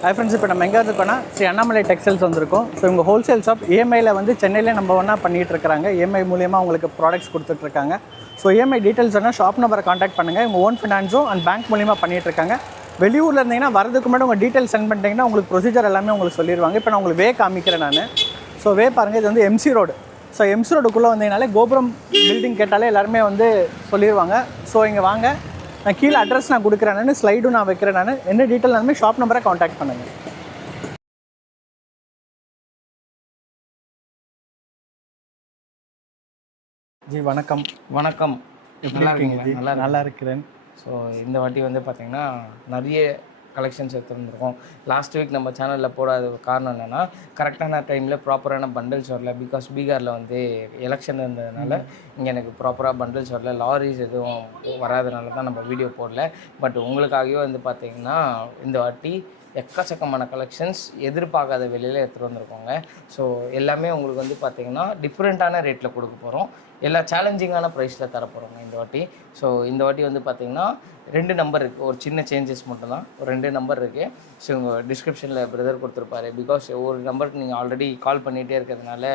Hi friends, இப்போ நம்ம எங்கே இருக்கோம்னா ஸ்ரீ அண்ணாமலை டெக்ஸ்டைல்ஸ் வந்திருக்கோம். ஸோ இவங்க ஹோல்சேல் ஷாப் இஎம்ஐயில் வந்து சென்னையிலே நம்ம ஒன்றா பண்ணிகிட்டு இருக்காங்க. இஎம்ஐ மூலியமாக உங்களுக்கு ப்ராடக்ட்ஸ் கொடுத்துட்ருக்காங்க. ஸோ இஎம்ஐ டீட்டெயில்ஸ் வேணால் ஷாப் நம்பரை காண்டாக்ட் பண்ணுங்கள். உங்கள் ஓன் ஃபினான்ஸும் அண்ட் பேங்க் மூலியமாக பண்ணிகிட்டு இருக்காங்க. வெளியூரில் இருந்தீங்கன்னா வரதுக்கு முன்னாடி உங்கள் டீட்டெயில்ஸ் சென்ட் பண்ணிட்டீங்கன்னா உங்களுக்கு ப்ரொசீஜர் எல்லாமே உங்களுக்கு சொல்லிடுவாங்க. இப்போ நான் உங்களுக்கு வே காமிக்கிறேன் நான். ஸோ வே பாருங்கள், இது வந்து எம்சி ரோடு. ஸோ எம்சி ரோடுக்குள்ளே வந்தீங்கனாலே கோபுரம் பில்டிங் கேட்டாலே எல்லாருமே வந்து சொல்லிடுவாங்க. ஸோ இங்கே வாங்க, நான் கீழே அட்ரஸ் நான் கொடுக்குறேன், நான் ஸ்லைடும் நான் வைக்கிறேன். நான் என்ன டீட்டெயில் எல்லாமே ஷாப் நம்பரை காண்டாக்ட் பண்ணுங்கள். ஜி வணக்கம். வணக்கம். எப்படி இருக்கீங்க ஜி? நல்லா இருக்கிறேன். ஸோ இந்த வாட்டி வந்து பார்த்திங்கன்னா நிறைய கலெக்ஷன்ஸ் எடுத்துருந்துருக்கோம். லாஸ்ட் வீக் நம்ம சேனலில் போடாத காரணம் என்னென்னா கரெக்டான டைமில் ப்ராப்பரான பண்டல்ஸ் வரல. பிகாஸ் பீகாரில் வந்து எலெக்ஷன் இருந்ததுனால இங்கே எனக்கு ப்ராப்பராக பண்டல்ஸ் வரல. லாரிஸ் எதுவும் வராதனால தான் நம்ம வீடியோ போடல. பட் உங்களுக்காகவே வந்து பார்த்திங்கன்னா இந்த வாட்டி எக்கச்சக்கமான கலெக்ஷன்ஸ் எதிர்பார்க்காத வெளியில் எடுத்துகிட்டு வந்திருக்கோங்க. ஸோ எல்லாமே உங்களுக்கு வந்து பார்த்திங்கன்னா டிஃப்ரெண்ட்டான ரேட்டில் கொடுக்க போகிறோம். எல்லா சேலஞ்சிங்கான ப்ரைஸில் தரப்போகிறோங்க இந்த வாட்டி. ஸோ இந்த வாட்டி வந்து பார்த்திங்கன்னா 2 நம்பர் இருக்குது. ஒரு சின்ன சேஞ்சஸ் மட்டும்தான். ஒரு 2 நம்பர் இருக்குது. ஸோ உங்கள் டிஸ்கிரிப்ஷனில் பிரதர் கொடுத்துருப்பாரு. பிகாஸ் ஒரு நம்பருக்கு நீங்கள் ஆல்ரெடி கால் பண்ணிகிட்டே இருக்கிறதுனால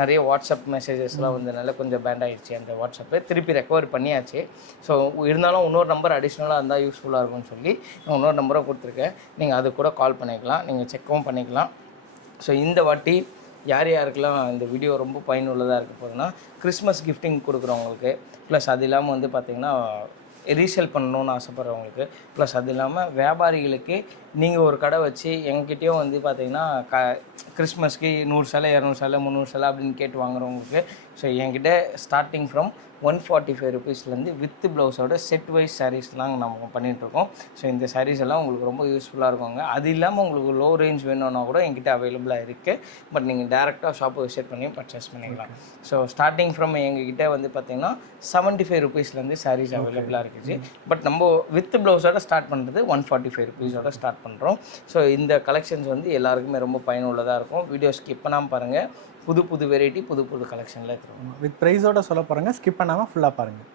நிறைய வாட்ஸ்அப் மெசேஜஸ்லாம் வந்ததுனால கொஞ்சம் பேண்ட் ஆகிடுச்சு அந்த வாட்ஸ்அப்பு. திருப்பி ரெக்கவர் பண்ணியாச்சு. ஸோ இருந்தாலும் இன்னொரு நம்பர் அடிஷ்னலாக இருந்தால் யூஸ்ஃபுல்லாக இருக்கும்னு சொல்லி நான் இன்னொரு நம்பரை கொடுத்துருக்கேன். நீங்கள் அது கூட கால் பண்ணிக்கலாம், நீங்கள் செக்கவும் பண்ணிக்கலாம். ஸோ இந்த வாட்டி யார் யாருக்கெல்லாம் இந்த வீடியோ ரொம்ப பயனுள்ளதாக இருக்க போகுதுன்னா, கிறிஸ்மஸ் கிஃப்டிங் கொடுக்குறவங்களுக்கு, ப்ளஸ் அது இல்லாமல் வந்து பார்த்திங்கன்னா ரீசேல் பண்ணணுன்னு ஆசைப்பட்றவங்களுக்கு, ப்ளஸ் அது இல்லாமல் வியாபாரிகளுக்கு நீங்கள் ஒரு கடை வச்சு எங்ககிட்டயும் வந்து பார்த்திங்கன்னா கிறிஸ்மஸ்க்கு 100 சேலை 200 சேலை 300 சேலை அப்படின்னு கேட்டு வாங்குறவங்களுக்கு, ஸோ என்கிட்ட ஸ்டார்டிங் ஃப்ரம் 145 ருபீஸ்லேருந்து வித் ப்ளவுஸோட செட் வைஸ் சாரீஸ்லாம் நம்ம பண்ணிகிட்ருக்கோம். ஸோ இந்த சாரீஸ் எல்லாம் உங்களுக்கு ரொம்ப யூஸ்ஃபுல்லாக இருக்குங்க. அது இல்லாமல் உங்களுக்கு லோ ரேஞ்ச் வேணும்னா கூட என்கிட்ட அவைலபிளாக இருக்குது. பட் நீங்கள் டேரெக்டாக ஷாப்பை விசிட் பண்ணி பர்ச்சேஸ் பண்ணிக்கலாம். ஸோ ஸ்டார்டிங் ஃப்ரம் எங்ககிட்ட வந்து பார்த்திங்கன்னா 75 ருபீஸ்லேருந்து சாரீஸ் அவைலபிளாக இருக்குது. பட் நம்ம வித் ப்ளவுஸோட ஸ்டார்ட் பண்ணுறது 145 ருபீஸோட ஸ்டார்ட் பண்ணுறோம். ஸோ இந்த கலெக்ஷன்ஸ் வந்து எல்லாருக்குமே ரொம்ப பயனுள்ளதாக இருக்கும். வீடியோ ஸ்கிப் பண்ணாமல் பாருங்கள். புது வெரைட்டி புது கலெக்ஷனில் எடுத்துருவோம். வித் ப்ரைஸோட சொல்ல போகிறேங்க, ஸ்கிப் பண்ணாமல் ஃபுல்லாக பாருங்கள்.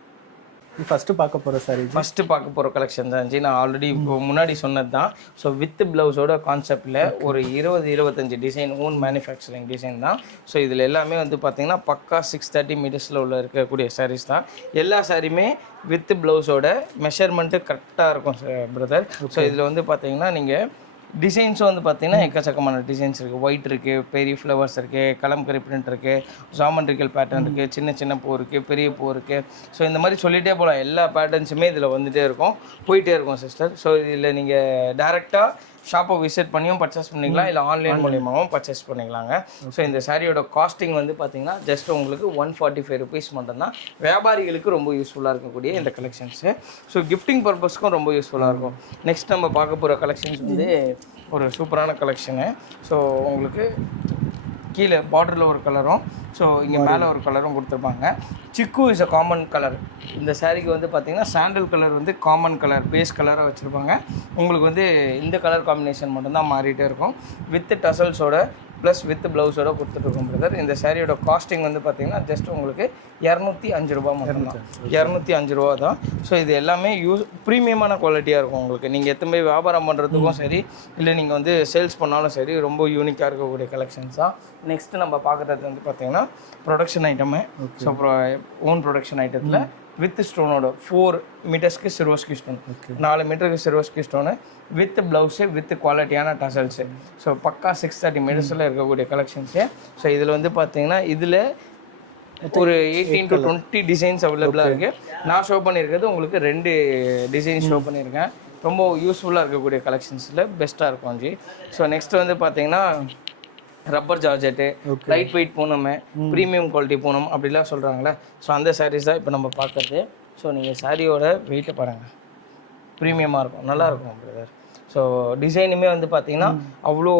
இது ஃபஸ்ட்டு பார்க்க போகிற சாரி, ஃபஸ்ட்டு பார்க்க போகிற கலெக்ஷன் தான் ஜி. நான் ஆல்ரெடி முன்னாடி சொன்னது தான். ஸோ வித் ப்ளவுஸோட கான்செப்டில் ஒரு 20-25 டிசைன் ஓன் மேனுஃபேக்சரிங் டிசைன் தான். ஸோ இதில் எல்லாமே வந்து பார்த்திங்கன்னா பக்கா 630 மீட்டர்ஸில் உள்ள இருக்கக்கூடிய சாரீஸ் தான். எல்லா சாரியுமே வித் ப்ளவுஸோட மெஷர்மெண்ட்டு கரெக்டாக இருக்கும் பிரதர். ஸோ இதில் வந்து பார்த்திங்கன்னா நீங்கள் டிசைன்ஸும் வந்து பார்த்திங்கன்னா எக்கச்சக்கமான டிசைன்ஸ் இருக்குது. ஒயிட் இருக்குது, பெரிய ஃப்ளவர்ஸ் இருக்குது, கலம்கரி பிரிண்ட் இருக்குது, ஜாமெண்ட்ரிக்கல் பேட்டர்ன் இருக்குது, சின்ன பூ இருக்குது, பெரிய பூ இருக்குது. ஸோ இந்த மாதிரி சொல்லிகிட்டே போகலாம். எல்லா பேட்டர்ன்ஸுமே இதில் வந்துகிட்டே இருக்கும், போயிட்டே இருக்கும் சிஸ்டர். ஸோ இதில் நீங்கள் டேரெக்டாக ஷாப்பை விசிட் பண்ணியும் பர்ச்சேஸ் பண்ணிக்கலாம், இல்லை ஆன்லைன் மூலியமாகவும் பர்ச்சேஸ் பண்ணிக்கலாங்க. ஸோ இந்த சாரியோட காஸ்டிங் வந்து பார்த்திங்கன்னா ஜஸ்ட் உங்களுக்கு 145 ருபீஸ் மட்டும்தான். வியாபாரிகளுக்கு ரொம்ப யூஸ்ஃபுல்லாக இருக்கக்கூடிய இந்த கலெக்ஷன்ஸு. ஸோ கிஃப்டிங் பர்பஸ்க்கும் ரொம்ப யூஸ்ஃபுல்லாக இருக்கும். நெக்ஸ்ட் நம்ம பார்க்க போகிற கலெக்ஷன்ஸ் வந்து ஒரு சூப்பரான கலெக்ஷனு. ஸோ உங்களுக்கு கீழே பார்டரில் ஒரு கலரும், ஸோ இங்கே மேலே ஒரு கலரும் கொடுத்துருப்பாங்க. சிக்கு இஸ் அ காமன் கலர். இந்த சாரீக்கு வந்து பார்த்திங்கன்னா சாண்டல் கலர் வந்து காமன் கலர் பேஸ் கலராக வச்சுருப்பாங்க. உங்களுக்கு வந்து இந்த கலர் காம்பினேஷன் மட்டும்தான் மாறிட்டே இருக்கும். வித் டசல்ஸோட ப்ளஸ் வித் ப்ளவுஸோட கொடுத்துட்ருக்கோம் பிரதர். இந்த சாரியோட காஸ்டிங் வந்து பார்த்திங்கன்னா ஜஸ்ட் உங்களுக்கு 205 ரூபா மட்டும்தான். 205 ரூபா தான். ஸோ இது எல்லாமே ப்ரீமியமான குவாலிட்டியாக இருக்கும். உங்களுக்கு நீங்கள் எத்தனை வியாபாரம் பண்ணுறதுக்கும் சரி, இல்லை நீங்கள் வந்து சேல்ஸ் பண்ணாலும் சரி, ரொம்ப யூனிக்காக இருக்கக்கூடிய கலெக்ஷன்ஸ் தான். நெக்ஸ்ட்டு நம்ம பார்க்குறது வந்து பார்த்திங்கன்னா production item. So own production ஐட்டத்தில் வித் ஸ்டோனோட 4 மீட்டர்ஸ்க்கு சிரோஸ்கி ஸ்டோன், 4 மீட்டருக்கு சிரோஸ்கி ஸ்டோனு, வித் ப்ளவுஸு வித் குவாலிட்டியான டசல்ஸு. ஸோ பக்கா 630 மீட்டர்ஸில் இருக்கக்கூடிய கலெக்ஷன்ஸு. ஸோ இதில் வந்து பார்த்தீங்கன்னா இதில் ஒரு 18 to 20 டிசைன்ஸ் அவைலபிளாக இருக்குது. நான் ஷோ பண்ணியிருக்கிறது உங்களுக்கு 2 டிசைன் ஷோ பண்ணியிருக்கேன். ரொம்ப யூஸ்ஃபுல்லாக இருக்கக்கூடிய கலெக்ஷன்ஸில் பெஸ்ட்டாக இருக்கும் ஜி. ஸோ நெக்ஸ்ட் வந்து பார்த்தீங்கன்னா rubber georgette, light weight Poonam, premium quality Poonam அப்படிலாம் சொல்கிறாங்களே. ஸோ அந்த சாரீஸ் தான் இப்போ நம்ம பார்க்குறது. ஸோ நீங்கள் சாரியோட வெயிட்டை பாருங்கள், ப்ரீமியமாக இருக்கும், நல்லாயிருக்கும் பிரதர். ஸோ டிசைனுமே வந்து பார்த்திங்கன்னா அவ்வளோ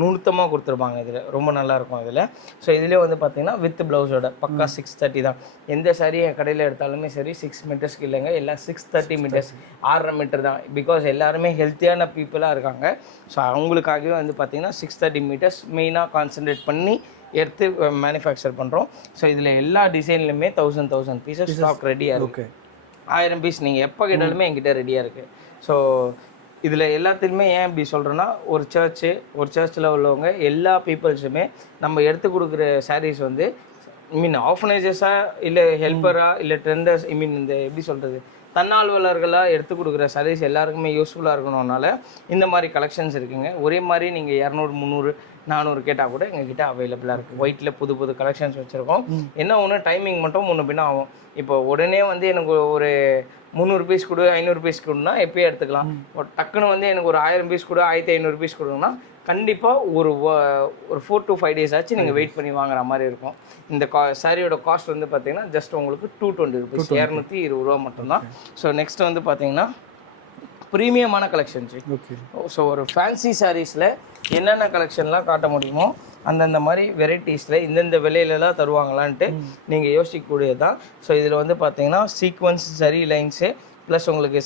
நுணுத்தமாக கொடுத்துருப்பாங்க. இதில் ரொம்ப நல்லாயிருக்கும் இதில். ஸோ இதிலே வந்து பார்த்திங்கன்னா வித் ப்ளவுஸோட பக்கா 630 தான். எந்த சாரீ என் கடையில் எடுத்தாலுமே சரி 6 மீட்டர்ஸ்க்கு இல்லைங்க, எல்லாம் 630 மீட்டர்ஸ், 6.5 மீட்டர் தான். பிகாஸ் எல்லாருமே ஹெல்த்தியான பீப்புளாக இருக்காங்க. ஸோ அவங்களுக்காகவே வந்து பார்த்திங்கன்னா 630 மீட்டர்ஸ் மெயினாக கான்சன்ட்ரேட் பண்ணி எடுத்து மேனுஃபேக்சர் பண்ணுறோம். ஸோ இதில் எல்லா டிசைன்லையுமே 1000 பீசஸ் ஸ்டாக் ரெடியாக இருக்குது. 1000 பீஸ் நீங்கள் எப்போ கேட்டாலுமே என்கிட்ட ரெடியாக இருக்குது. ஸோ இதில் எல்லாத்துக்குமே ஏன் இப்படி சொல்கிறேன்னா ஒரு சர்ச்சில் உள்ளவங்க எல்லா பீப்புள்ஸுமே நம்ம எடுத்து கொடுக்குற சாரீஸ் வந்து ஆர்ஃபனைசஸாக இல்லை ஹெல்ப்பராக இல்லை ட்ரெண்டர்ஸ் இந்த எப்படி சொல்கிறது தன்னார்வலர்களாக எடுத்து கொடுக்குற சர்வீஸ் எல்லாருக்குமே யூஸ்ஃபுல்லாக இருக்கணும்னால இந்த மாதிரி கலெக்ஷன்ஸ் இருக்குங்க. ஒரே மாதிரி நீங்கள் 200 300 400 கேட்டால் கூட எங்ககிட்ட அவைலபிளாக இருக்குது. ஒயிட்டில் புது கலெக்ஷன்ஸ் வச்சுருக்கோம். என்ன ஒன்று டைமிங் மட்டும் முன்ன பின்ன ஆகும். இப்போ உடனே வந்து எனக்கு ஒரு 300 பீஸ் கொடு 500 பீஸ் கொடுனா எப்போயே எடுத்துக்கலாம். டக்குன்னு வந்து எனக்கு ஒரு 1000 பீஸ் கொடு 1500 பீஸ் கொடுங்கன்னா கண்டிப்பாக ஒரு 4 to 5 days ஆச்சு நீங்கள் வெயிட் பண்ணி வாங்குற மாதிரி இருக்கும். இந்த சாரியோட காஸ்ட் வந்து பார்த்தீங்கன்னா ஜஸ்ட் உங்களுக்கு 220 rupees 220 ரூபா மட்டும்தான். ஸோ நெக்ஸ்ட் வந்து பார்த்தீங்கன்னா ப்ரீமியமான கலெக்ஷன்ஸ். ஓகே. ஸோ ஒரு ஃபேன்சி சாரீஸில் என்னென்ன கலெக்ஷன்லாம் காட்ட முடியுமோ அந்தந்த மாதிரி வெரைட்டிஸில் இந்தந்த விலையிலலாம் தருவாங்களான்ட்டு நீங்கள் யோசிக்கக்கூடியது தான். ஸோ இதில் வந்து பார்த்தீங்கன்னா சீக்வன்ஸ் ஜரி லைன்ஸு ப்ளஸ் உங்களுக்கு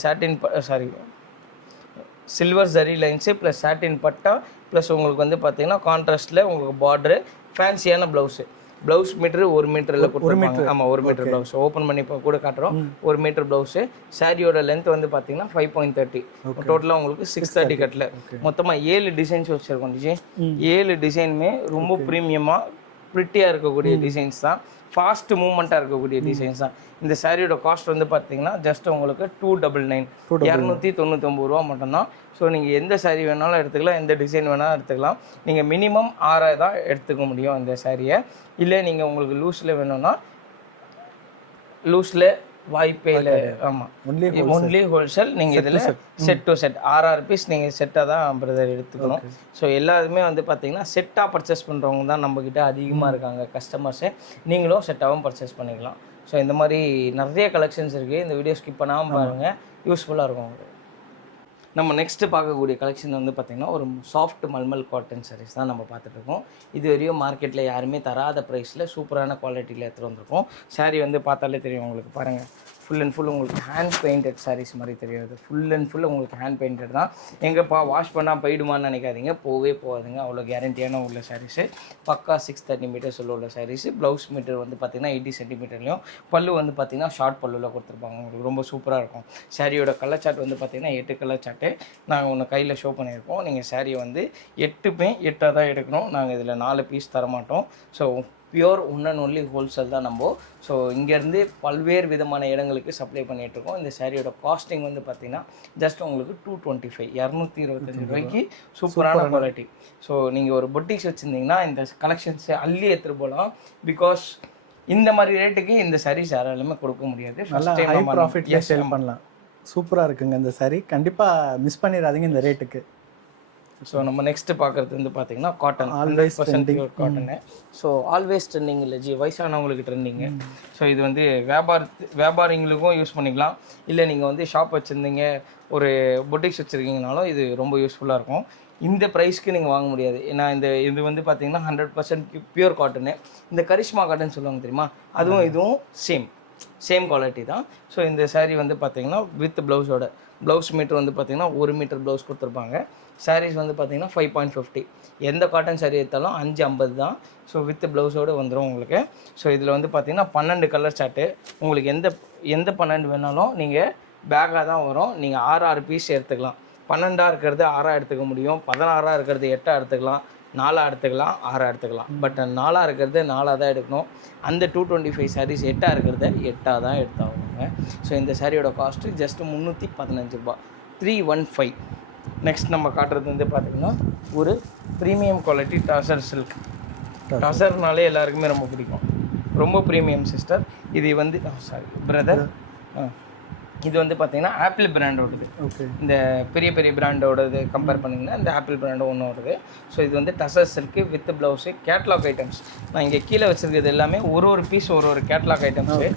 சில்வர் ஜரி லைன்ஸு ப்ளஸ் சாட்டின் பட்டா ப்ளஸ் உங்களுக்கு வந்து பார்த்தீங்கன்னா கான்ட்ராஸ்ட்டில் உங்களுக்கு பார்டரு ஃபேன்சியான ப்ளவுஸ் மீட்ரு 1 மீட்டரில் கொடுத்துருப்பாங்க. ஆமாம் 1 மீட்டர் ப்ளவுஸ் ஓப்பன் பண்ணி இப்போ கூட காட்டுறோம். 1 மீட்டர் ப்ளவுஸு. சாரியோட லென்த் வந்து பார்த்தீங்கன்னா 5.30. டோட்டலாக உங்களுக்கு 630 கட்டில் மொத்தமாக 7 டிசைன்ஸ் வச்சுருக்கோம். 7 டிசைனுமே ரொம்ப ப்ரீமியமாக ப்ரிட்டியாக இருக்கக்கூடிய டிசைன்ஸ் தான். ஃபாஸ்ட் மூவ்மெண்ட்டாக இருக்கக்கூடிய டிசைன்ஸ் தான். இந்த சாரியோட காஸ்ட் வந்து பார்த்தீங்கன்னா ஜஸ்ட் உங்களுக்கு 299 299 ரூபா மட்டும்தான். ஸோ நீங்கள் எந்த சாரீ வேணாலும் எடுத்துக்கலாம், எந்த டிசைன் வேணாலும் எடுத்துக்கலாம். நீங்கள் மினிமம் 6000 தான் எடுத்துக்க முடியும் இந்த சாரியை. இல்லை நீங்கள் உங்களுக்கு லூஸில் வேணும்னா லூஸில் வாய்ப்பே இல்லை. ஆமாம் ஒன்லி ஹோல்சேல். நீங்கள் இதில் செட் டு செட் 6 பீஸ் நீங்கள் செட்டாக தான் பிரதர் எடுத்துக்கணும். ஸோ எல்லாருமே வந்து பார்த்தீங்கன்னா செட்டாக பர்ச்சேஸ் பண்ணுறவங்க தான் நம்மக்கிட்ட அதிகமாக இருக்காங்க கஸ்டமர்ஸு. நீங்களும் செட்டாகவும் பர்ச்சேஸ் பண்ணிக்கலாம். ஸோ இந்த மாதிரி நிறைய கலெக்ஷன்ஸ் இருக்குது. இந்த வீடியோ ஸ்கிப் பண்ணாமல் பாருங்கள், யூஸ்ஃபுல்லாக இருக்கும் உங்களுக்கு. நம்ம நெக்ஸ்ட்டு பார்க்கக்கூடிய கலெக்ஷன் வந்து பார்த்திங்கன்னா ஒரு சாஃப்ட் மல்மல் காட்டன் சாரீஸ் தான் நம்ம பார்த்துட்ருக்கோம். இது வரையும் மார்க்கெட்டில் யாருமே தராத ப்ரைஸில் சூப்பரான குவாலிட்டியில் எடுத்துகிட்டு வந்திருக்கோம். சாரீ வந்து பார்த்தாலே தெரியும் உங்களுக்கு. பாருங்கள், ஃபுல் அண்ட் ஃபுல் உங்களுக்கு ஹேண்ட் பெயிண்டட் சாரீஸ் மாதிரி தெரியாது. ஃபுல் அண்ட் ஃபுல் உங்களுக்கு ஹேண்ட் பெயிண்டட் தான். எங்கேப்பா வாஷ் பண்ணால் போயிடுமான்னு நினைக்காதீங்க, போகாதுங்க. அவ்வளோ கேரண்டியான உள்ள சாரீஸு. பக்கா 630 மீட்டர்ஸ் உள்ள சாரீஸு. ப்ளவுஸ் மீட்டர் வந்து பார்த்திங்கன்னா 80 சென்டிமீட்டர்லையும், பல்லு வந்து பார்த்திங்கன்னா ஷார்ட் பல்லுவில் கொடுத்துருப்பாங்க. உங்களுக்கு ரொம்ப சூப்பராக இருக்கும். சாரியோட கலர் சார்ட் வந்து பார்த்திங்கன்னா 8 கலர் சார்ட்டு நாங்கள் ஒன்று கையில் ஷோ பண்ணியிருக்கோம். நீங்கள் சாரியை வந்து 8 தான் எடுக்கணும். நாங்கள் இதில் 4 பீஸ் தரமாட்டோம். So pure one and only wholesale தான் நம்ம. ஸோ இங்கேருந்து பல்வேறு விதமான இடங்களுக்கு சப்ளை பண்ணிகிட்ருக்கோம். இந்த சாரியோட காஸ்டிங் வந்து பார்த்திங்கன்னா ஜஸ்ட் உங்களுக்கு 225 225 ரூபாய்க்கு சூப்பரான குவாலிட்டி. ஸோ நீங்கள் ஒரு பொட்டிக்ஸ் வச்சுருந்தீங்கன்னா இந்த கலெக்ஷன்ஸை அள்ளி எடுத்துகிட்டு போகலாம். பிகாஸ் இந்த மாதிரி ரேட்டுக்கு இந்த சாரீஸ் யாராலுமே கொடுக்க முடியாது. நல்லா ஹை ப்ராஃபிட்ல சேல் பண்ணலாம். சூப்பராக இருக்குங்க இந்த சாரீ. கண்டிப்பாக மிஸ் பண்ணிடாதீங்க இந்த ரேட்டுக்கு. ஸோ நம்ம நெக்ஸ்ட்டு பார்க்குறது வந்து பார்த்தீங்கன்னா cotton, 100% cotton. So always trending இல்லை வயசானவங்களுக்கு ட்ரெண்டிங்கு. ஸோ இது வந்து வியாபாரிங்களுக்கும் யூஸ் பண்ணிக்கலாம். இல்லை நீங்கள் வந்து ஷாப் வச்சுருந்தீங்க, ஒரு பொட்டிக்ஸ் வச்சுருக்கீங்கனாலும் இது ரொம்ப யூஸ்ஃபுல்லாக இருக்கும். இந்த ப்ரைஸ்க்கு நீங்கள் வாங்க முடியாது. ஏன்னா இது வந்து பார்த்தீங்கன்னா 100% பியூர் காட்டனு. இந்த கரிஷ்மா காட்டன் சொல்லுவாங்க தெரியுமா, அதுவும் இதுவும் சேம் குவாலிட்டி தான். ஸோ இந்த சாரீ வந்து பார்த்தீங்கன்னா வித் ப்ளவுஸ் மீட்டர் வந்து பார்த்தீங்கன்னா 1 மீட்டர் ப்ளவுஸ் கொடுத்துருப்பாங்க. சாரீஸ் வந்து பார்த்தீங்கன்னா 5.50. எந்த காட்டன் சாரீ எடுத்தாலும் 550 தான். ஸோ வித் ப்ளவுஸோடு வந்துடும் உங்களுக்கு. ஸோ இதில் வந்து பார்த்தீங்கன்னா 12 கலர் சார்ட்டு. உங்களுக்கு எந்த 12 வேணாலும் நீங்கள் பேக்காக தான் வரும். நீங்கள் 6 பீஸ் எடுத்துக்கலாம். 12 இருக்கிறது 6 எடுத்துக்க முடியும். 16 இருக்கிறது 8 எடுத்துக்கலாம். 4 எடுத்துக்கலாம், 6 எடுத்துக்கலாம். பட் 4 இருக்கிறது 4 தான் எடுக்கணும். அந்த 225 சாரீஸ் 8 இருக்கிறத 8 தான் எடுத்தாங்க. ஸோ இந்த சாரியோட காஸ்ட்டு ஜஸ்ட் 315 ரூபா 315. நெக்ஸ்ட் நம்ம காட்டுறது வந்து பார்த்திங்கன்னா ஒரு ப்ரீமியம் குவாலிட்டி டசர் சில்க். டசர்னாலே எல்லாருக்குமே ரொம்ப பிடிக்கும். ரொம்ப ப்ரீமியம் சிஸ்டர். இது வந்து பிரதர் இது வந்து பார்த்தீங்கன்னா ஆப்பிள் பிராண்டோடது. ஓகே. இந்த பெரிய பிராண்டோடது கம்பேர் பண்ணிங்கன்னா இந்த ஆப்பிள் பிராண்டோ ஒன்று வருது. ஸோ இது வந்து tussar silk with blouse. Catalogue items நான் இங்கே கீழே வச்சுருக்கிறது எல்லாமே ஒரு பீஸ் ஒரு கேட்லாக் ஐட்டம்ஸு.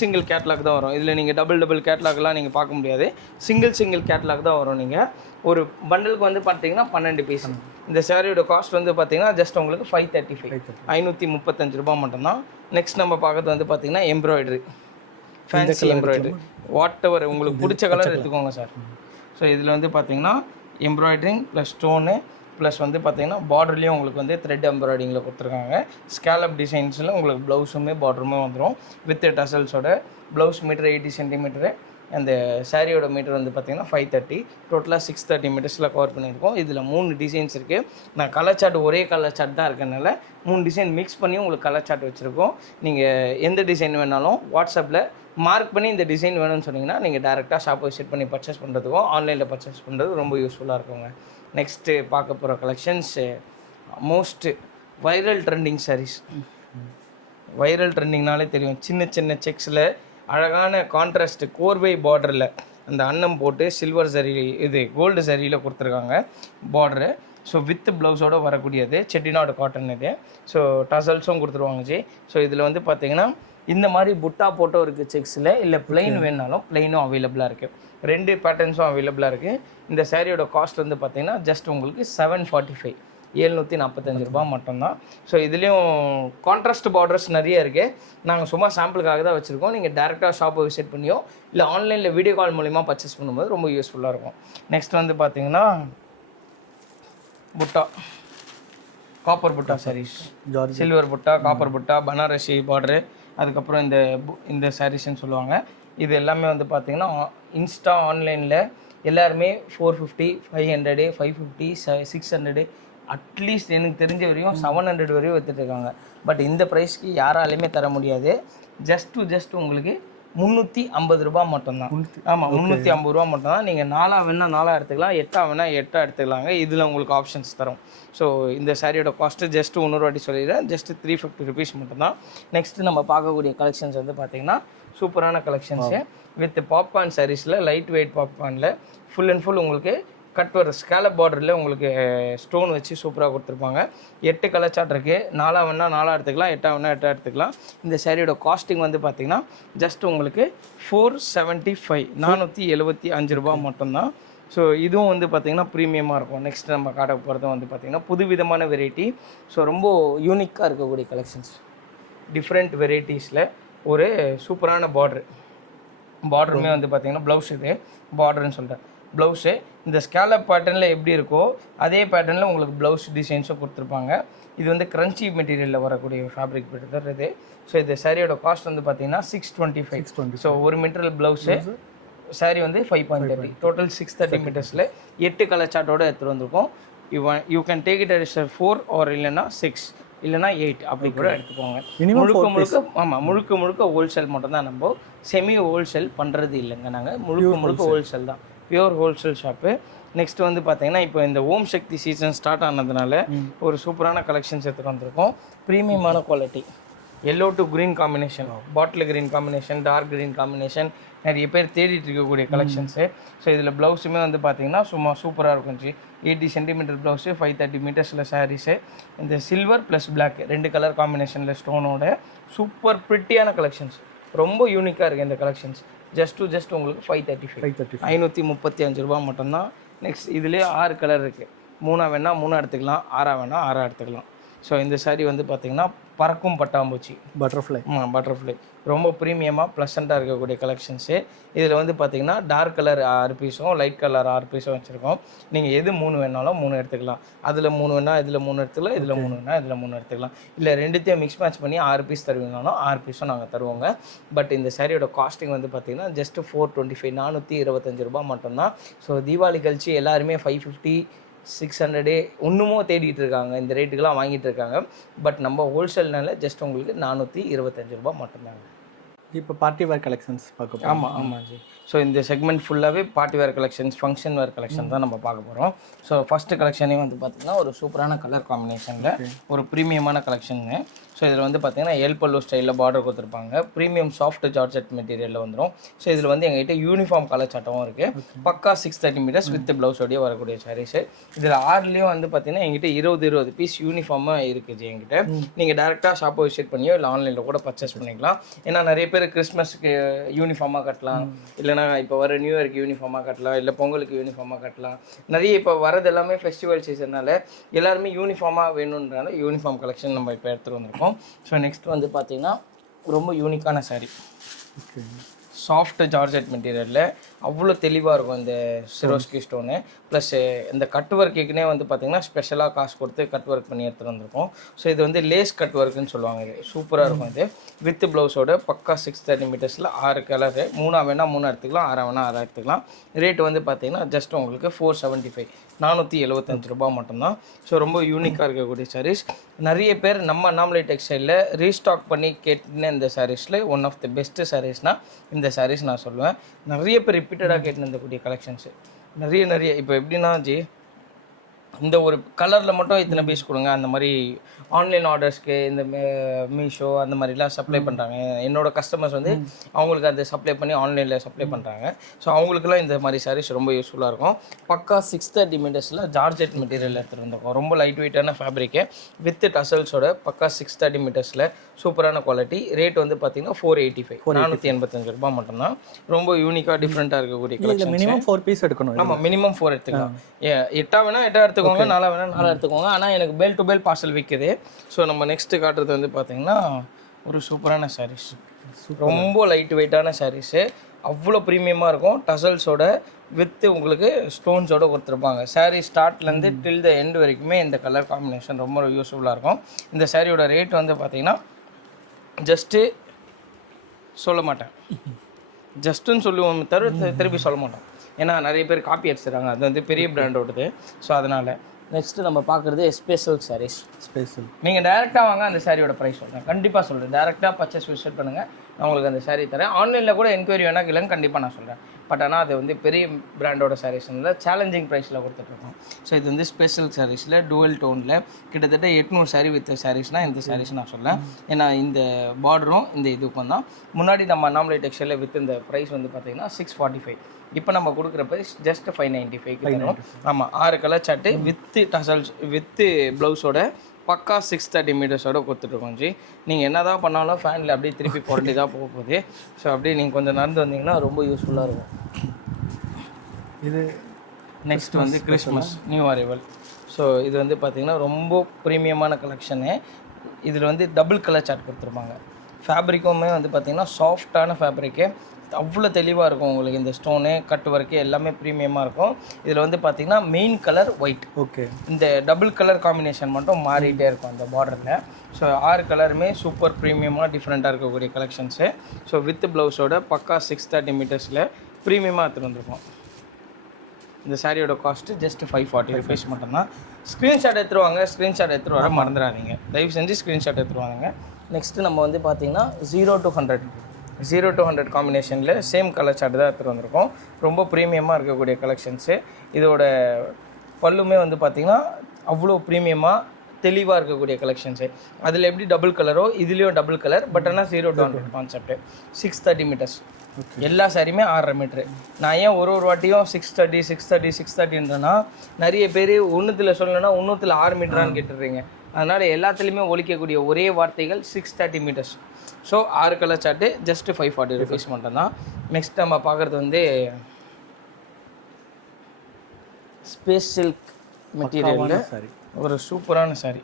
சிங்கிள் கேட்லாக் தான் வரும். இதில் நீங்கள் டபுள் கேட்லாக்லாம் நீங்கள் பார்க்க முடியாது. சிங்கிள் கேட்லாக் தான் வரும். நீங்கள் ஒரு பண்டலுக்கு வந்து பார்த்தீங்கன்னா 12 பீஸ். இந்த சாரியோட காஸ்ட் வந்து பார்த்தீங்கன்னா ஜஸ்ட் உங்களுக்கு 535 535 ரூபா மட்டும்தான். நெக்ஸ்ட் நம்ம பார்க்கறது வந்து பார்த்தீங்கன்னா embroidery, fancy embroidery. What ever உங்களுக்கு பிடிச்ச கலர் எடுத்துக்கோங்க சார். ஸோ இதில் வந்து பார்த்தீங்கன்னா எம்ப்ராய்டரிங் ப்ளஸ் ஸ்டோனு ப்ளஸ் வந்து பார்த்தீங்கன்னா பார்டர்லேயும் உங்களுக்கு வந்து த்ரெட் எம்ப்ராய்டிங்கில் கொடுத்துருக்காங்க. ஸ்கேலப் டிசைன்ஸில் உங்களுக்கு ப்ளவுஸுமே பார்டருமே வந்துடும். வித் டசல்ஸோட ப்ளவுஸ் மீட்டர் 80 சென்டிமீட்டரு. அந்த சாரியோட மீட்டர் வந்து பார்த்தீங்கன்னா 530, டோட்டலாக 630 மீட்டர்ஸில் கவர் பண்ணியிருக்கோம். இதில் 3 டிசைன்ஸ் இருக்குது. நான் கலர் சார்ட் ஒரே கலர் சார்ட் தான் இருக்கனால 3 டிசைன் மிக்ஸ் பண்ணி உங்களுக்கு கலர் சார்ட் வச்சுருக்கோம். நீங்கள் எந்த டிசைன் வேணாலும் வாட்ஸ்அப்பில் மார்க் பண்ணி இந்த டிசைன் வேணும்னு சொன்னீங்கன்னா நீங்கள் டேரெக்டாக ஷாப்பை விசிட் பண்ணி பர்ச்சேஸ் பண்ணுறதுக்கும் ஆன்லைனில் பர்ச்சேஸ் பண்ணுறது ரொம்ப யூஸ்ஃபுல்லாக இருக்குங்க. நெக்ஸ்ட்டு பார்க்க போகிற collections most viral trending saris. Viral ட்ரெண்டிங்னாலே தெரியும், சின்ன சின்ன செக்ஸில் அழகான கான்ட்ராஸ்ட் கோர்வை பார்டரில் அந்த அன்னம் போட்டு சில்வர் சரி இது கோல்டு சரியில் கொடுத்துருக்காங்க பார்டரு. ஸோ வித் ப்ளவுஸோடு வரக்கூடியது செட்டிநாடு காட்டன் இது. ஸோ டசல்ஸும் கொடுத்துருவாங்க ஜி. ஸோ இதில் வந்து பார்த்தீங்கன்னா இந்த மாதிரி புட்டா போட்டோ இருக்குது செக்ஸில், இல்லை பிளெயின் வேணாலும் பிளெயினும் அவைலபிளாக இருக்குது. 2 பேட்டர்ன்ஸும் அவைலபிளாக இருக்குது. இந்த சாரியோட காஸ்ட் வந்து பார்த்தீங்கன்னா ஜஸ்ட் உங்களுக்கு 745, 745 ரூபா மட்டும்தான். ஸோ இதுலேயும் கான்ட்ராஸ்ட் பார்டர்ஸ் நிறைய இருக்குது. நாங்கள் சும்மா சாம்பிளுக்காக தான் வச்சுருக்கோம். நீங்கள் டேரெக்டாக ஷாப்பை விசிட் பண்ணியோ இல்லை ஆன்லைனில் வீடியோ கால் மூலிமா பர்ச்சேஸ் பண்ணும்போது ரொம்ப யூஸ்ஃபுல்லாக இருக்கும். நெக்ஸ்ட் வந்து பார்த்தீங்கன்னா புட்டா, காப்பர் புட்டா சாரீஸ், சில்வர் புட்டா, காப்பர் புட்டா, பனாரசி பார்டரு, அதுக்கப்புறம் இந்த சாரீஸ்ன்னு சொல்லுவாங்க. இது எல்லாமே வந்து பார்த்தீங்கன்னா இன்ஸ்டா ஆன்லைனில் எல்லாருமே 450, 500, 550, 600, அட்லீஸ்ட் எனக்கு தெரிஞ்ச வரையும் 700 வரையும் விற்றுட்ருக்காங்க. பட் இந்த ப்ரைஸ்க்கு யாராலையுமே தர முடியாது. ஜஸ்ட் உங்களுக்கு 350 ரூபா மட்டும்தான். ஆமாம், 350 ரூபா மட்டும்தான். நீங்கள் 4 வேணால் 4 எடுத்துக்கலாம், 8 வேணால் 8 எடுத்துக்கலாங்க. இதில் உங்களுக்கு ஆப்ஷன்ஸ் தரும். ஸோ இந்த சாரியோட காஸ்ட்டு ஜஸ்ட் இன்னொரு வாட்டி சொல்லிடுறேன், ஜஸ்ட் 350 ருபீஸ் மட்டும்தான். நெக்ஸ்ட்டு நம்ம பார்க்கக்கூடிய கலெக்ஷன்ஸ் வந்து பார்த்திங்கன்னா சூப்பரான கலெக்ஷன்ஸு வித் பாப்கார்ன் சாரீஸில் லைட் வெயிட் பாப்கார்னில் ஃபுல் அண்ட் ஃபுல் உங்களுக்கு கட் வர ஸ்கேலப் பார்டரில் உங்களுக்கு ஸ்டோன் வச்சு சூப்பராக கொடுத்துருப்பாங்க. 8 கலர் சார்ட் இருக்குது. 4 வேணால் 4 எடுத்துக்கலாம், 8 வேணால் 8 எடுத்துக்கலாம். இந்த சாரியோட காஸ்டிங் வந்து பார்த்திங்கன்னா ஜஸ்ட் உங்களுக்கு 475, 475 ரூபா மட்டும்தான். ஸோ இதுவும் வந்து பார்த்திங்கன்னா ப்ரீமியமாக இருக்கும். நெக்ஸ்ட் நம்ம காட்ட போகிறது வந்து பார்த்திங்கன்னா புதுவிதமான வெரைட்டி. ஸோ ரொம்ப யூனிக்காக இருக்கக்கூடிய கலெக்ஷன்ஸ், டிஃப்ரெண்ட் வெரைட்டிஸில் ஒரு சூப்பரான பார்டருமே வந்து பார்த்திங்கன்னா ப்ளவுஸ் இது பார்டர்னு சொல்கிறேன். ப்ளவுஸு இந்த ஸ்கேலப் பேட்டர்னில் எப்படி இருக்கோ அதே பேட்டர்னில் உங்களுக்கு ப்ளவுஸ் டிசைன்ஸும் கொடுத்துருப்பாங்க. இது வந்து க்ரன்ச்சி மெட்டீரியலில் வரக்கூடிய ஃபேப்ரிக் பேட்டர் இது. ஸோ இந்த சாரியோட காஸ்ட் வந்து பார்த்தீங்கன்னா 625. ஸோ 1 மீட்டர் ப்ளவுஸு, சாரி வந்து 5.30, டோட்டல் 630 மீட்டர்ஸில் 8 கலர் சார்ட்டோடு எடுத்துகிட்டு வந்திருக்கோம். You can take it as 4 or இல்லைன்னா 6 இல்லைனா 8 அப்படி கூட எடுத்துக்கோங்க. முழுக்க ஹோல்சேல் மட்டும் தான். நம்ம செமி ஹோல்சேல் பண்ணுறது இல்லைங்க, நாங்கள் முழுக்க ஹோல்சேல் தான், பியூர் ஹோல்சேல் ஷாப்பு. நெக்ஸ்ட் வந்து பார்த்தீங்கன்னா இப்போ இந்த ஓம் சக்தி சீசன் ஸ்டார்ட் ஆனதுனால ஒரு சூப்பரான கலெக்ஷன்ஸ் எடுத்துகிட்டு வந்திருக்கோம். ப்ரீமியமான quality, yellow to green combination, bottle green combination, dark green combination, நிறைய பேர் தேடிட்டு இருக்கக்கூடிய கலெக்ஷன்ஸு. ஸோ இதில் ப்ளவுஸுமே வந்து பார்த்தீங்கன்னா சும்மா சூப்பராக இருக்கும். 80 சென்டிமீட்டர் ப்ளவுஸு, 530 மீட்டர்ஸில் சாரீஸு. இந்த சில்வர் ப்ளஸ் பிளாக் 2 கலர் காம்பினேஷனில் ஸ்டோனோட சூப்பர் ப்ரிட்டியான கலெக்ஷன்ஸ், ரொம்ப யூனிக்காக இருக்குது இந்த கலெக்ஷன்ஸ். ஜஸ்ட் உங்களுக்கு 535, 535 ரூபா மட்டும்தான். நெக்ஸ்ட் இதுலேயே 6 கலர் இருக்குது. 3 வேணால் 3 எடுத்துக்கலாம், 6 வேணால் 6 எடுத்துக்கலாம். ஸோ இந்த சாரீ வந்து பார்த்திங்கன்னா பறக்கும் பட்டாம்பூச்சி, பட்டர்ஃப்ளை ரொம்ப ப்ரீமியமாக ப்ளசண்ட்டாக இருக்கக்கூடிய கலெக்ஷன்ஸு. இதில் வந்து பார்த்திங்கன்னா டார்க் கலர் 6 பீஸும் லைட் கலர் 6 பீஸும் வச்சுருக்கோம். நீங்கள் எது 3 வேணாலும் 3 எடுத்துக்கலாம். அதில் 3 வேணால் இதில் 3 எடுத்துக்கலாம், இதில் 3 வேணால் இதில் 3 எடுத்துக்கலாம். இல்லை ரெண்டுத்தையும் மிக்ஸ் மேட்ச் பண்ணி 6 பீஸ் தருவீங்கனாலும் 6 பீஸும் நாங்கள் தருவோங்க. பட் இந்த சாரியோட காஸ்டிங் வந்து பார்த்திங்கன்னா ஜஸ்ட் 425, 425 ரூபா மட்டும்தான். ஸோ தீபாவளி கழிச்சு எல்லாருமே 550, 600 இன்னமும் தேடிட்டு இருக்காங்க, இந்த ரேட்டுக்கெலாம் வாங்கிட்டு இருக்காங்க. பட் நம்ம ஹோல்சேல்னால ஜஸ்ட் உங்களுக்கு 425 ரூபா மட்டும்தாங்க. இப்போ பார்ட்டி வேர் கலெக்ஷன்ஸ் பார்க்க. ஆமாம் ஜி. ஸோ இந்த செக்மெண்ட் ஃபுல்லாகவே பார்ட்டி வேர் கலெக்ஷன்ஸ், ஃபங்க்ஷன் வேர் கலெக்ஷன் தான் நம்ம பார்க்க போகிறோம். ஸோ ஃபஸ்ட்டு கலெக்ஷனே வந்து பார்த்திங்கன்னா ஒரு சூப்பரான கலர் காம்பினேஷனில் ஒரு ப்ரீமியமான கலெக்ஷனுங்க. ஸோ இதில் வந்து பார்த்திங்கன்னா எல் பல்லு ஸ்டைலில் பார்டர் கொடுத்துருப்பாங்க. ப்ரீமியம் சாஃப்ட் ஜார்ஜெட் மெட்டீரியலில் வந்துடும். ஸோ இதில் வந்து எங்கள்கிட்ட யூனிஃபார்ம் கலர் சட்டமும் இருக்குது. பக்கா 630 மீட்டர்ஸ் வித் ப்ளவுஸோடய வரக்கூடிய சாரீஸு. இதில் 6லேயும் வந்து பார்த்திங்கன்னா எங்கிட்ட 20 பீஸ் யூனிஃபார்மாக இருக்குது எங்கிட்ட. நீங்கள் டேரெக்டாக ஷாப்பை விசிட் பண்ணியோ இல்லை ஆன்லைனில் கூட பர்ச்சேஸ் பண்ணிக்கலாம். ஏன்னா நிறைய பேர் கிறிஸ்மஸ்க்கு யூனிஃபார்மாக கட்டலாம், இல்லைனா இப்போ வர நியூ இயர்க்கு யூனிஃபார்மாக கட்டலாம், இல்லை பொங்கலுக்கு யூனிஃபார்மாக கட்டலாம். நிறைய இப்போ வரது எல்லாமே ஃபெஸ்டிவல் சீசனால் எல்லாருமே யூனிஃபார்மாக வேணுன்றனால யூனிஃபார்ம் கலெக்ஷன் நம்ம இப்போ எடுத்துகிட்டு வந்திருக்கோம். ஸோ நெக்ஸ்ட் வந்து பார்த்திங்கன்னா ரொம்ப யூனிக்கான சாரீ, சாஃப்ட் ஜார்ஜெட் மெட்டீரியலில் அவ்வளோ தெளிவாக இருக்கும் இந்த சிரோஸ்கி ஸ்டோனு. ப்ளஸ் இந்த கட் ஒர்க்குனே வந்து பார்த்திங்கன்னா ஸ்பெஷலாக காசு கொடுத்து கட் ஒர்க் பண்ணி எடுத்துகிட்டு வந்திருக்கோம். ஸோ இது வந்து லேஸ் கட் ஒர்க்குன்னு சொல்லுவாங்க. இது சூப்பராக இருக்கும். இது வித் ப்ளவுஸோட பக்கா 630 மீட்டர்ஸில் 6 கலரு, 3 வேணால் 3 எடுத்துக்கலாம், 6 வேணால் 6 எடுத்துக்கலாம். ரேட் வந்து பார்த்திங்கன்னா ஜஸ்ட் உங்களுக்கு 475 475 ரூபா மட்டும்தான். ஸோ ரொம்ப யூனிக்காக இருக்கக்கூடிய சாரீஸ். நிறைய பேர் நம்ம அண்ணாமலை டெக்ஸ்டைலில் ரீஸ்டாக் பண்ணி கேட்டுன்னு இந்த சாரீஸில் ஒன் ஆஃப் த பெஸ்ட்டு சாரீஸ்னால் இந்த சாரீஸ் நான் சொல்லுவேன். நிறைய பேர் ரிப்பீட்டடாக கேட்டுன்னு இருந்தக்கூடிய கலெக்ஷன்ஸு நிறைய. இப்போ எப்படின்னா ஜி, இந்த ஒரு கலரில் மட்டும் இத்தனை பீஸ் கொடுங்க, அந்த மாதிரி ஆன்லைன் ஆர்டர்ஸ்க்கு இந்த மீஷோ அந்த மாதிரிலாம் சப்ளை பண்ணுறாங்க. என்னோட கஸ்டமர்ஸ் வந்து அவங்களுக்கு அதை சப்ளை பண்ணி ஆன்லைனில் சப்ளை பண்ணுறாங்க. ஸோ அவங்களுக்குலாம் இந்த மாதிரி சாரீஸ் ரொம்ப யூஸ்ஃபுல்லாக இருக்கும். பக்கா 630 மீட்டர்ஸில் ஜார்ஜெட் மெட்டீரியல் எடுத்துகிட்டு வந்திருக்கோம். ரொம்ப லைட் வெயிட்டான ஃபேப்ரிக்கு வித் டசல்ஸோட பக்கா 630 மீட்டர்ஸில் சூப்பரான குவாலிட்டி. ரேட் வந்து பார்த்தீங்கன்னா 485 485 ரூபா மட்டும்தான். ரொம்ப யூனிக்காக டிஃப்ரெண்ட்டாக இருக்கக்கூடிய கலெக்ஷன். மினிமம் 4 பீஸ் எடுக்கணும். ஆமாம், மினிமம் 4 எடுத்துக்கலாம். 8 வேணால் 8 எடுத்துக்கோங்க, 4 வேணால் 4 எடுத்துக்கோங்க. ஆனால் எனக்கு பேல் டு பேல் பார்சல் விற்குது. ஸோ நம்ம நெக்ஸ்ட்டு காட்டுறது வந்து பார்த்தீங்கன்னா ஒரு சூப்பரான சாரீஸ். ரொம்ப லைட் வெயிட்டான சாரீஸு, அவ்வளோ ப்ரீமியமாக இருக்கும். டசல்ஸோட வித்து உங்களுக்கு ஸ்டோன்ஸோடு கொடுத்துருப்பாங்க. சாரீ ஸ்டார்ட்லேருந்து டில் த எண்ட் வரைக்குமே இந்த கலர் காம்பினேஷன் ரொம்ப யூஸ்ஃபுல்லாக இருக்கும். இந்த சாரியோட ரேட் வந்து பார்த்தீங்கன்னா ஜஸ்ட்டு சொல்ல மாட்டேன், ஜஸ்ட்டுன்னு சொல்லுவோம் தவிர திருப்பி சொல்ல மாட்டோம். ஏன்னா நிறைய பேர் காப்பி அடிச்சிடறாங்க, அது வந்து பெரிய பிராண்டோடது. ஸோ அதனால் நெக்ஸ்ட்டு நம்ம பார்க்குறது ஸ்பெஷல் சாரீஸ். ஸ்பெஷல் நீங்கள் டேரெக்டாக வாங்க, அந்த சாரியோட ப்ரைஸ் சொல்கிறேன். கண்டிப்பாக சொல்கிறேன், டேரெக்டாக பர்ச்சேஸ் விசிட் பண்ணுங்கள், நான் உங்களுக்கு அந்த சாரீ தரேன். ஆன்லைனில் கூட என்கொயரி வேணால் இல்லைன்னு கண்டிப்பாக நான் சொல்கிறேன். பட் ஆனால் அது வந்து பெரிய பிராண்டோட சாரீஸ்னால சேலஞ்சிங் ப்ரைஸில் கொடுத்துட்ருக்கோம். ஸோ இது வந்து ஸ்பெஷல் சாரீஸில் டுவல் டோனில் கிட்டத்தட்ட 800 சாரீ வித் சாரீஸ்னால் இந்த சாரீஸ் நான் சொல்லேன். ஏன்னா இந்த பார்டரும் இந்த இதுக்கும் தான். முன்னாடி நம்ம அண்ணாமலை டெக்ஸ்டைலில் வித் இந்த ப்ரைஸ் வந்து பார்த்தீங்கன்னா 645. இப்போ நம்ம கொடுக்குற ப்ரைஸ் ஜஸ்ட் 595 வரும். ஆமாம், 6 colour chart with tassels with ப்ளவுஸோட பக்கா 630 மீட்டர்ஸோட கொடுத்துட்ருக்கோம் ஜி. நீங்கள் என்ன தான் பண்ணாலும் ஃபேனில் அப்படியே திருப்பி புரண்டி தான் போக போகுது. ஸோ அப்படியே நீங்கள் கொஞ்சம் நடந்து வந்தீங்கன்னா ரொம்ப யூஸ்ஃபுல்லாக இருக்கும். இது நெக்ஸ்ட் வந்து கிறிஸ்மஸ் நியூ அரைவல். ஸோ இது வந்து பார்த்திங்கன்னா ரொம்ப ப்ரீமியமான கலெக்ஷனு. இதில் வந்து டபுள் கலர் சார்ட் கொடுத்துருப்பாங்க. ஃபேப்ரிக்குமே வந்து பார்த்திங்கன்னா சாஃப்டான ஃபேப்ரிக்கு, அவ்வளோ தெளிவாக இருக்கும். உங்களுக்கு இந்த ஸ்டோனு கட் ஒர்க்கு எல்லாமே ப்ரீமியமாக இருக்கும். இதில் வந்து பார்த்திங்கன்னா மெயின் கலர் ஒயிட். ஓகே, இந்த டபுள் கலர் காம்பினேஷன் மட்டும் மாறிட்டே இருக்கும் அந்த பார்டரில். ஸோ 6 கலருமே சூப்பர் ப்ரீமியமாக டிஃப்ரெண்ட்டாக இருக்கக்கூடிய கலெக்ஷன்ஸு. ஸோ வித் ப்ளவுஸோட பக்கா 630 மீட்டர்ஸில் ப்ரீமியமாக எடுத்துகிட்டு வந்துருக்கோம். இந்த சாரியோட காஸ்ட்டு ஜஸ்ட் 540 ருபீஸ் மட்டும்தான். ஸ்க்ரீன்ஷாட் எடுத்துருவாங்க, ஸ்க்ரீன்ஷாட் எடுத்துகிட்டு வர மறந்துடாதீங்க, தயவு செஞ்சு ஸ்க்ரீன்ஷாட் எடுத்துருவாங்க. நெக்ஸ்ட்டு நம்ம வந்து பார்த்திங்கன்னா 0 to 100 காம்பினேஷனில் சேம் கலர் சார்ட் தான் எடுத்துகிட்டு வந்திருக்கோம். ரொம்ப ப்ரீமியமாக இருக்கக்கூடிய கலெக்ஷன்ஸு. இதோட பல்லுமே வந்து பார்த்திங்கன்னா அவ்வளோ ப்ரீமியமாக தெளிவாக இருக்கக்கூடிய கலெக்ஷன்ஸு. அதில் எப்படி டபுள் கலரோ இதுலேயும் டபுள் கலர். பட் ஆனால் 0 to 100 கான்செப்ட்டு. 630 மீட்டர்ஸ் எல்லா சாரியுமே 6.5 மீட்ரு. நான் ஏன் ஒரு வாட்டியும் 630 நிறைய பேர் ஒன்றுத்தில் சொல்லணும்னா ஒன்றுத்தில் 6 மீட்டரான்னு கேட்டுடுறீங்க. அதனால் எல்லாத்துலேயுமே ஒழிக்கக்கூடிய ஒரே வார்த்தைகள் 630 metres. So 6 colour chart just 540 rupees மட்டும்தான். நெக்ஸ்ட் நம்ம பார்க்குறது வந்து ஸ்பேஸ் சில்க் மெட்டீரியலில் ஒரு சூப்பரான சாரீ,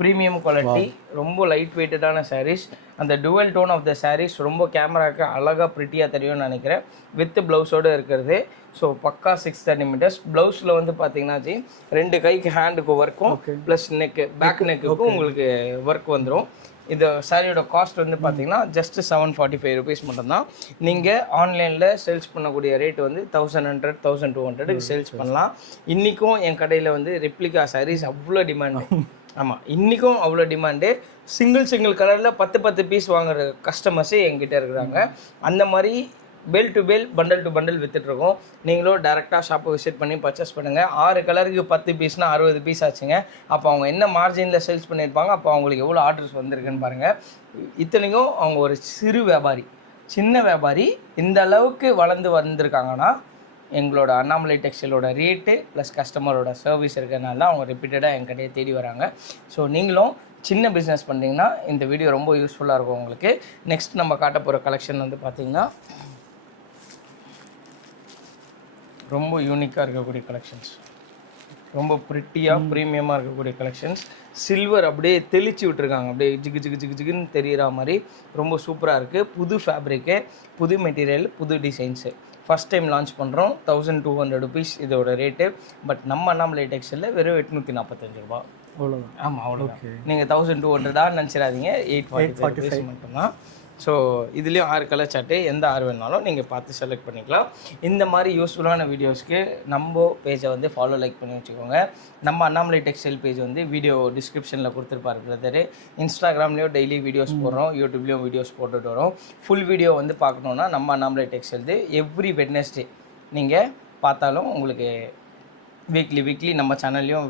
ப்ரீமியம் குவாலிட்டி, ரொம்ப லைட் வெயிட்டடான சாரீஸ். அந்த dual tone of the saris ரொம்ப கேமராவுக்கு அழகாக ப்ரிட்டியாக தெரியும்னு நினைக்கிறேன். வித் ப்ளவுஸோடு இருக்கிறது. ஸோ பக்கா 630 மீட்டர்ஸ். ப்ளவுஸில் வந்து பார்த்தீங்கன்னா ஜி 2 கைக்கு ஹேண்டுக்கு ஒர்க்கும் ப்ளஸ் நெக்கு பேக் நெக்குக்கும் உங்களுக்கு ஒர்க் வந்துடும். இந்த சாரியோட காஸ்ட் வந்து பார்த்தீங்கன்னா ஜஸ்ட் 745 ருபீஸ் மட்டும்தான். நீங்கள் ஆன்லைனில் சேல்ஸ் பண்ணக்கூடிய ரேட் வந்து 1100 1200க்கு சேல்ஸ் பண்ணலாம். இன்றைக்கும் என் கடையில் வந்து ரெப்ளிகா சாரீஸ் அவ்வளோ டிமாண்டு. ஆமாம், இன்றைக்கும் அவ்வளோ டிமாண்டு. சிங்கிள் கலரில் 10 பீஸ் வாங்குற கஸ்டமர்ஸே என்கிட்ட இருக்கிறாங்க. அந்த மாதிரி பேல் டு பேல் பண்டல் டு பண்டல் விற்றுட்ருக்கோம். நீங்களும் டேரெக்டாக ஷாப்பை விசிட் பண்ணி பர்ச்சேஸ் பண்ணுங்கள். 6 கலருக்கு 10 பீஸ்னால் 60 பீஸ் ஆச்சுங்க. அப்போ அவங்க என்ன மார்ஜினில் சேல்ஸ் பண்ணியிருப்பாங்க, அப்போ அவங்களுக்கு எவ்வளோ ஆர்டர்ஸ் வந்திருக்குன்னு பாருங்கள். இத்தனைக்கும் அவங்க ஒரு சிறு வியாபாரி, சின்ன வியாபாரி, இந்த அளவுக்கு வளர்ந்து வந்திருக்காங்கன்னா எங்களோட அண்ணாமலை டெக்ஸ்டைலோட ரேட்டு ப்ளஸ் கஸ்டமரோட சர்வீஸ் இருக்கிறதுனால தான் அவங்க ரிப்பீட்டடாக என் கடையை தேடி வராங்க. ஸோ நீங்களும் சின்ன பிஸ்னஸ் பண்ணிங்கன்னா இந்த வீடியோ ரொம்ப யூஸ்ஃபுல்லாக இருக்கும் உங்களுக்கு. நெக்ஸ்ட் நம்ம காட்ட போகிற கலெக்ஷன் வந்து பார்த்திங்கன்னா ரொம்ப யூனிக்காக இருக்கக்கூடிய கலெக்ஷன்ஸ். ரொம்ப ப்ரிட்டியாக ப்ரீமியமாக இருக்கக்கூடிய கலெக்ஷன்ஸ். சில்வர் அப்படியே தெளிச்சு விட்டுருக்காங்க, அப்படியே ஜிகு ஜிகு ஜிகு ஜிகுன்னு தெரிகிற மாதிரி ரொம்ப சூப்பராக இருக்குது. புது ஃபேப்ரிக்கு, புது மெட்டீரியல், புது டிசைன்ஸு. ஃபஸ்ட் டைம் லான்ச் பண்ணுறோம். 1200 ருபீஸ் இதோட ரேட்டு. பட் நம்ம அண்ணாமலை டெக்ஸ்டைலில் வெறும் 845 ரூபா. அவ்வளோதான். ஆமாம், அவ்வளோதான். நீங்கள் 1200 தான் நினச்சிடாதீங்க, 845 ருபீஸ் மட்டும்தான். ஸோ இதுலேயும் 6 கலர் சார்ட்டு, எந்த 6 வேணாலும் நீங்கள் பார்த்து செலக்ட் பண்ணிக்கலாம். இந்த மாதிரி யூஸ்ஃபுல்லான வீடியோஸ்க்கு நம்ம பேஜை வந்து ஃபாலோ, லைக் பண்ணி வச்சுக்கோங்க. நம்ம அண்ணாமலை டெக்ஸ்டைல் பேஜ் வந்து வீடியோ டிஸ்கிரிப்ஷனில் கொடுத்துருப்பாரு பிரதரு. இன்ஸ்டாகிராம்லேயும் டெய்லி வீடியோஸ் போடுறோம், யூடியூப்லேயும் வீடியோஸ் போட்டுட்டு வரோம். ஃபுல் வீடியோ வந்து பார்க்கணுன்னா நம்ம அண்ணாமலை டெக்ஸ்டைல் எவ்ரி வெட்னஸ்டே நீங்கள் பார்த்தாலும் உங்களுக்கு வீக்லி நம்ம சேனல்லையும்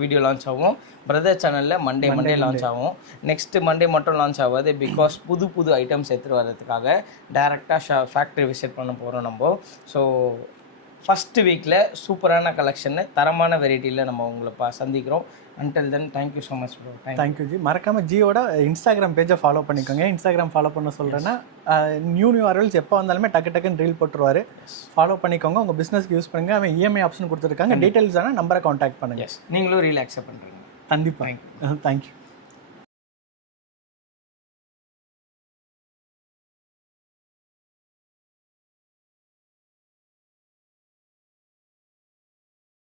வீடியோ லான்ச் ஆகும். பிரதர் சேனலில் மண்டே லான்ச் ஆகும். நெக்ஸ்ட் மண்டே மட்டும் லான்ச் ஆகாது, பிகாஸ் புது ஐட்டம்ஸ் எடுத்துகிட்டு வர்றதுக்காக டேரெக்டாக ஃபேக்ட்ரி விசிட் பண்ண போகிறோம் நம்ம. ஸோ ஃபஸ்ட்டு வீக்கில் சூப்பரான கலெக்ஷனு, தரமான வெரைட்டியில் நம்ம உங்களை சந்திக்கிறோம். Until then thank you so much bro. Thank you G. மறக்காமல் ஜியோட இன்ஸ்டாகிராம் பேஜை ஃபாலோ பண்ணிக்கோங்க. இன்ஸ்டாகிராம் ஃபாலோ பண்ண சொல்கிறேன்னா நியூ அரைவல்ஸ் எப்போ வந்தாலுமே டக்குன்னு ரீல் போட்டுருவார். ஃபாலோ பண்ணிக்கோங்க, உங்கள் பிஸ்னஸ்க்கு யூஸ் பண்ணுங்கள். அவன் இஎம்ஐ ஆப்ஷன் கொடுத்துருக்காங்க. டீட்டெயில்ஸ் ஆனால் நம்பரை காண்டாக்ட் பண்ணுங்கள். நீங்களும் ரீல் அக்செப்ட் பண்ணுறீங்க. கண்டிப்பாக. தேங்க்யூ.